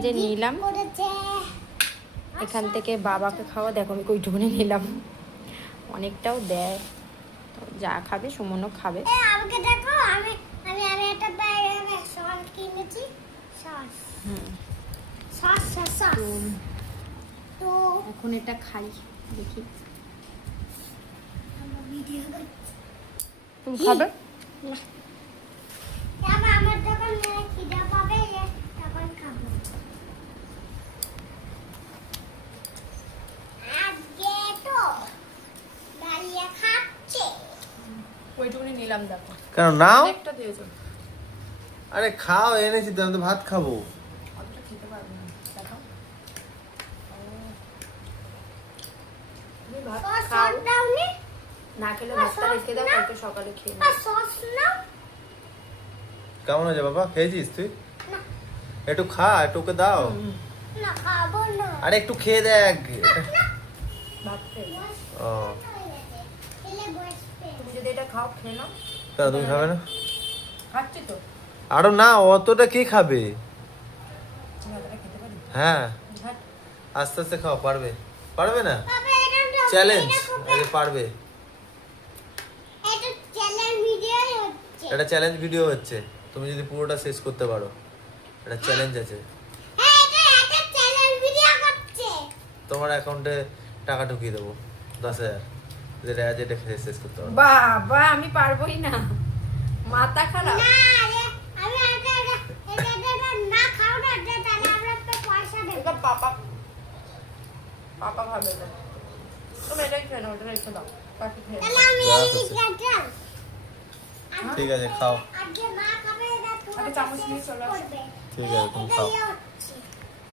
এই যে নিলাম এখান থেকে বাবাকে খাওয়া, দেখো আমি কইটুকুনি নিলাম, অনেকটাও দেয়, তো যা খাবে সুমনও খাবে। আমাকে দেখো, আমি আমি আমি একটা ব্যাগে সস কিনেছি, সস সস সস সস। তো এখন এটা খাই, দেখি আমরা ভিডিও করছি। তুমি খাবে? তারপর আমার যখন খিদে পাবে তখন খাবো। আজকে তো দাঁড়িয়ে খাচ্ছে। কইটুকুনি নিলাম, দেখো কেন নাও? একটা দিয়েছো, আরে খাও, এনেছি তো, আমি তো ভাত খাবো। অতটা খেতে পারবে না, দেখো তুমি ভাত সস খাও, দাওনি? না খেলে ভাতটা রেখে দাও, কালকে সকালে খেয়ে আর নেবে। সস নাও। কেমন আছে বাবা, খেয়েছিস তুই? না একটু খা, একটু ওকে দাও। না খাবো না। আরে একটু খেয়ে দেখ। ভাত খেয়ে ও খেলে বসবে। তুমি যদি এটা খাও, খেয়ে নাও। তা তুমি খাবে না? খাচ্ছি তো, আরো না, অতটা কে খাবে? তুমি এতটা খেতে পারি? হ্যাঁ, ভাত আস্তে আস্তে খাও, পারবে? পারবে না? বাবা এটা চ্যালেঞ্জ, আরে পারবে। এটা চ্যালেঞ্জ ভিডিওই হচ্ছে। এটা চ্যালেঞ্জ ভিডিও হচ্ছে, তুমি যদি পুরোটা শেষ করতে পারো, এটা চ্যালেঞ্জ আছে। হ্যাঁ এটা চ্যালেঞ্জ ভিডিও করছে। তোমার অ্যাকাউন্টে টাকা ঢুকিয়ে দেবো 10,000, যেটা আজ এটা খেয়ে শেষ করতে পারো। বাবা আমি পারবোই না, মাথা খারাপ। না রে, আমি এটা না খাও না, তাহলে আমরা তো পয়সা দেব। এটা পাপা পাপা খাবে না, তুমি এটাই খেয়ে নাও, এটা রেখে দাও, বাকি খেয়ে নাও। তাহলে আমি যা এই খুশি। কাটাল। ঠিক আছে, খাও। আজকে মা খাবে, এটা আগে চামচ নিয়ে চলে আসো। করবে। ঠিক আছে, তুমি খাও। এটা